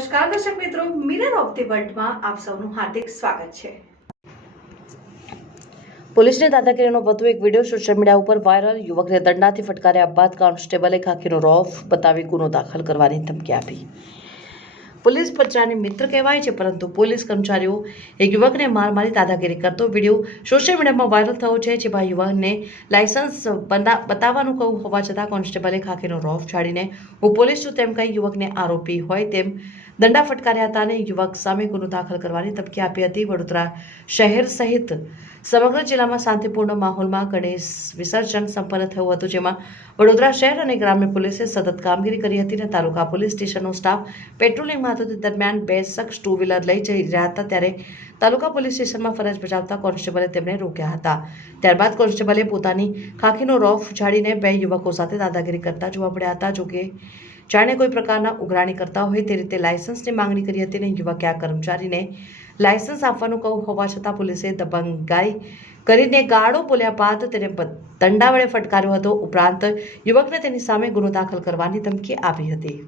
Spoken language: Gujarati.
નમસ્કાર દર્શક મિત્રો, મિરર ઓફ ધી વર્લ્ડમાં આપ સૌનું હાર્દિક સ્વાગત છે। પોલીસની દાદાગીરીનો વધુ એક વિડીયો સોશિયલ મીડિયા ઉપર વાયરલ। યુવકને દંડાથી ફટકાર્યા બાદ કોન્સ્ટેબલે ખાખીનો રોફ બતાવી ગુનો દાખલ કરવાની ધમકી આપી। પોલીસ પંચાની મિત્ર કહેવાય છે, પરંતુ પોલીસ કર્મચારીઓ એક યુવકને માર મારી દાદાગીરી કરતો વિડીયો સોશિયલ મીડિયામાં વાયરલ થયો છે, જેમાં યુવકને લાયસન્સ બતાવવાનું કહ્યું હોવા છતાં કોન્સ્ટેબલે ખાખીનો રોફ છાડીને હું પોલીસ છું તેમ કહી યુવકને આરોપી હોય તેમ દંડા ફટકાર્યા હતા અને યુવક સામે ગુનો દાખલ કરવાની ધમકી આપી હતી। વડોદરા શહેર સહિત સમગ્ર જિલ્લામાં શાંતિપૂર્ણ માહોલમાં ગણેશ વિસર્જન સંપન્ન થયું હતું, જેમાં વડોદરા શહેર અને ગ્રામ્ય પોલીસે સતત કામગીરી કરી હતી અને તાલુકા પોલીસ સ્ટેશનનો સ્ટાફ પેટ્રોલિંગમાં હતો। તે દરમિયાન બે શખ્સ ટુ વ્હીલર લઈ જઈ રહ્યા હતા, ત્યારે તાલુકા પોલીસ સ્ટેશનમાં ફરજ બજાવતા કોન્સ્ટેબલે તેમને રોક્યા હતા। ત્યારબાદ કોન્સ્ટેબલે પોતાની ખાખીનો રોફ ઝાડીને બે યુવકો સાથે દાદાગીરી કરતા જોવા મળ્યા હતા। જોકે જાણે કોઈ પ્રકારના ઉઘરાણી કરતા હોય તે રીતે લાયસન્સની માંગણી કરી હતી અને યુવકે આ કર્મચારીને લાયસન્સ આપવાનું કહ્યું હોવા છતાં પોલીસે દબંગાઈ કરીને ગાળો બોલ્યા બાદ તેને દંડા વડે ફટકાર્યો હતો। ઉપરાંત યુવકને તેની સામે ગુનો દાખલ કરવાની ધમકી આપી હતી।